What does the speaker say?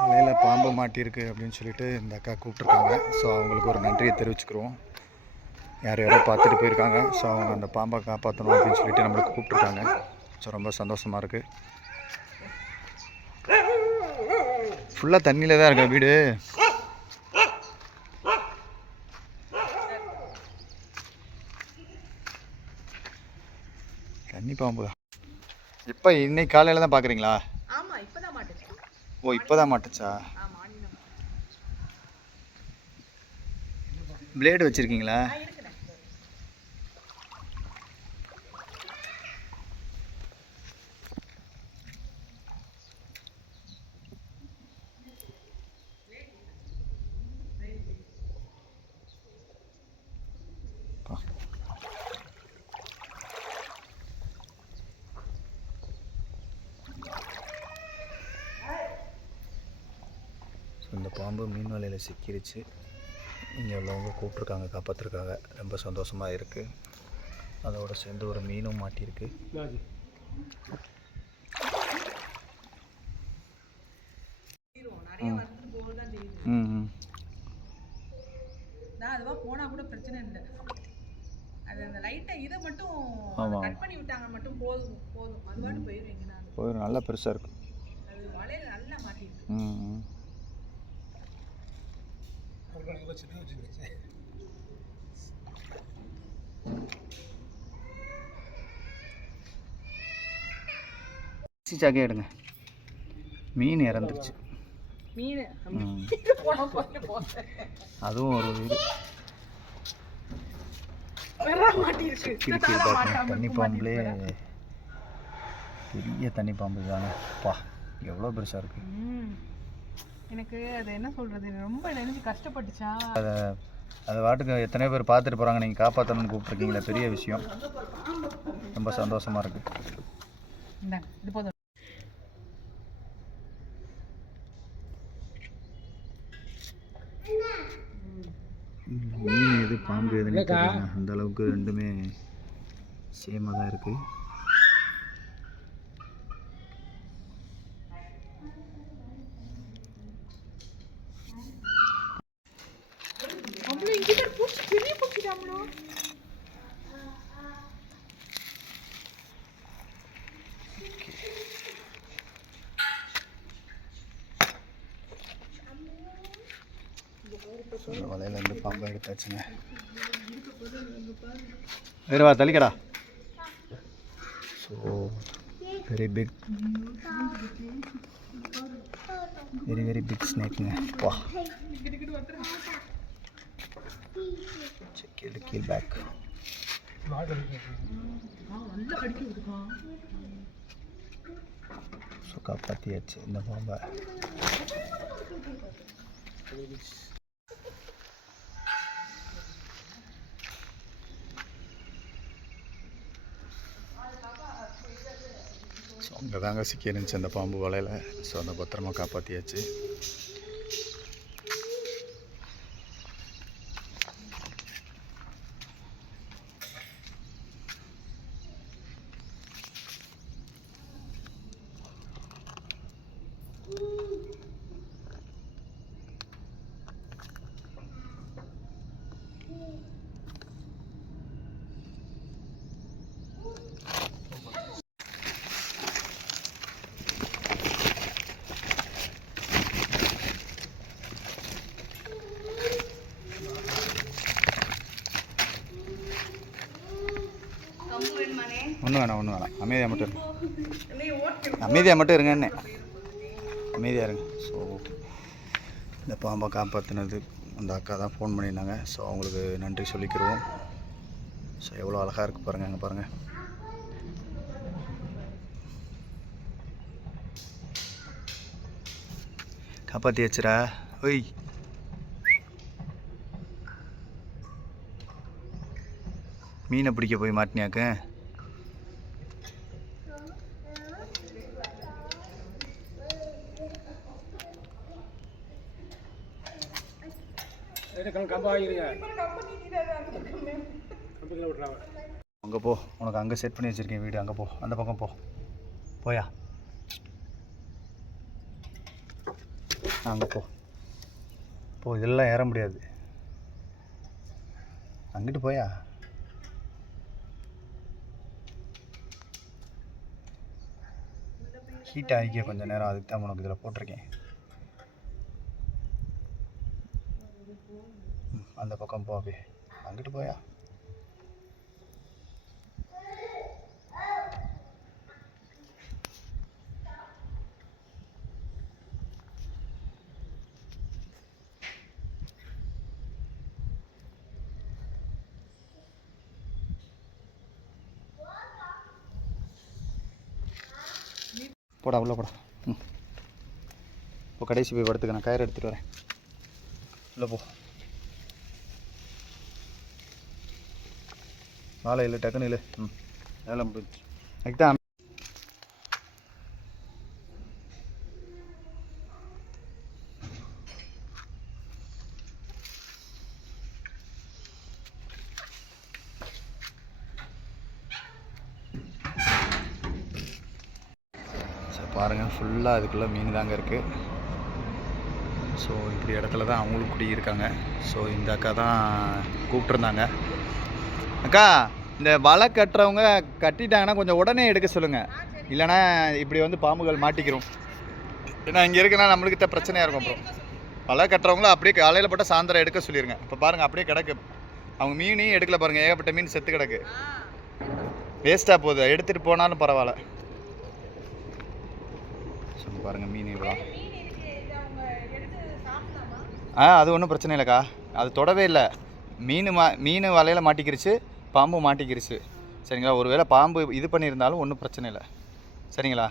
மலையில் பாம்பு மாட்டியிருக்கு அப்படின்னு சொல்லிட்டு இந்த அக்கா கூப்பிட்ருக்காங்க. ஸோ அவங்களுக்கு ஒரு நன்றியை தெரிவிச்சுக்கிறோம். யார் யாரோ பார்த்துட்டு போயிருக்காங்க. ஸோ அவங்க அந்த பாம்பை காப்பாற்றணும் அப்படின்னு சொல்லிட்டு நம்மளுக்கு கூப்பிட்ருக்காங்க. ஸோ ரொம்ப சந்தோஷமாக இருக்குது. ஃபுல்லாக தண்ணியில் தான் இருக்கா வீடு. தண்ணி பாம்பு தான். இப்போ இன்னைக்கு காலையில் தான் பார்க்குறீங்களா? ஓ, இப்போ தான் மாட்டுச்சா? பிளேடு வச்சுருக்கீங்களா? இந்த பாம்பு மீன் வலையில் சிக்கிருச்சு. இங்கே உள்ளவங்க கூப்பிட்ருக்காங்க, காப்பாற்றிருக்காங்க. ரொம்ப சந்தோஷமாக இருக்குது. அதோடு சேர்ந்து ஒரு மீனும் மாட்டியிருக்கு. போனா கூட பிரச்சனை இல்லை. அது அந்த லைட்டா இதை மட்டும் கட் பண்ணி விட்டாங்க மட்டும் போதும். அது பாட்டு போயிடும். போயிடும். நல்லா பெருசாக இருக்கும். அது வலையில் நல்லா மாட்டிருக்கு. சாக்கே எடுங்க. மீன் இறந்துருச்சு. அதுவும் ஒரு இது தண்ணி பாம்புலே பெரிய தண்ணி பாம்பு தானே. பா, எவ்வளோ பெருசாக இருக்கு. எனக்கு அது என்ன சொல்கிறது, ரொம்ப நினைச்சு கஷ்டப்பட்டுச்சா. அதை வாட்டுக்கு எத்தனை பேர் பார்த்துட்டு போகிறாங்க. நீங்கள் காப்பாற்றணும்னு கூப்பிட்ருக்கீங்களே, பெரிய விஷயம். ரொம்ப சந்தோஷமாக இருக்குது. இது போதும். மீன் எது பாம்பு எதுன்னு தெரியல. அந்த அளவுக்கு ரெண்டுமே சேமாக தான் இருக்குது. வலையிலேருந்து பாம்பை எடுத்தாச்சுங்க. வேறுவா தள்ளிக்கடா. ஸோ வெரி பிக் ஸ்னேக்குங்க. வா, கீழ் பேக். ஸோ காப்பாற்றியாச்சு இந்த பாம்பை. ஸோ அங்கே தாங்க சிக்கி இருந்துச்சு அந்த பாம்பு வலையில். ஸோ அந்த பத்திரமா காப்பாற்றியாச்சு. ஒன்றும் வேணாம். அமைதியாக மட்டும் இருங்கன்னு. அமைதியாக இருங்க. ஸோ இந்த பாம்பை காப்பாற்றினது அந்த அக்கா தான் ஃபோன் பண்ணியிருந்தாங்க. ஸோ அவங்களுக்கு நன்றி சொல்லிக்கிறோம். ஸோ எவ்வளோ அழகாக இருக்குது பாருங்கள். அங்கே பாருங்கள். காப்பாற்றி வச்சுரா. ஒய், மீனை பிடிக்க போய் மாட்டினியாக்க. அங்கே போ, உனக்கு அங்கே செட் பண்ணி வச்சுருக்கேன் வீடு. அங்கே போ, அந்த பக்கம் போயா. அங்கே இதெல்லாம் ஏற முடியாது. அங்கிட்டு போயா? ஹீட் ஆகிக்க கொஞ்சம் நேரம், அதுக்கு தான் உனக்கு இதில் போட்டிருக்கேன். அந்த பக்கம் போ, அப்படியே அங்கிட்டு போயா? போடா உள்ளே போடா. இப்போ கடைசி போய் படுத்துக்க, நான் கயிறு எடுத்துகிட்டு வரேன். உள்ளே போ. வாழை இல்லை, டக்குன்னு இல்லை. வேலை முடிஞ்சு. அதுக்கு தான் பாருங்கள், ஃபுல்லாக அதுக்குள்ளே மீன் தாங்க இருக்குது. ஸோ இப்படி இடத்துல தான் அவங்களும் குடியிருக்காங்க. ஸோ இந்த அக்கா தான் கூப்பிட்ருந்தாங்க. அக்கா, இந்த வலை கட்டுறவங்க கட்டிட்டாங்கன்னா கொஞ்சம் உடனே எடுக்க சொல்லுங்கள், இல்லைன்னா இப்படி வந்து பாம்புகள் மாட்டிக்கிறோம். ஏன்னா இங்கே இருக்குன்னா நம்மளுக்கிட்ட பிரச்சனையாக இருக்கும். அப்புறம் வலை கட்டுறவங்கள அப்படியே காலையில் போட்டால் சாயந்தரம் எடுக்க சொல்லிடுங்க. இப்போ பாருங்கள், அப்படியே கிடக்கு. அவங்க மீனையும் எடுக்கல பாருங்கள், ஏகப்பட்ட மீன் செத்து கிடக்கு, வேஸ்ட்டாக போகுது. எடுத்துகிட்டு போனாலும் பரவாயில்ல. சொல்லி பாருங்கள், மீன் இவ்வளோ. அது ஒன்றும் பிரச்சனை இல்லைக்கா, அது தொடவே இல்லை. மீன் வலையில் மாட்டிக்கிருச்சு, பாம்பு மாட்டிக்கிருச்சு. சரிங்களா? ஒருவேளை பாம்பு இது பண்ணியிருந்தாலும் ஒன்றும் பிரச்சனை இல்லை. சரிங்களா?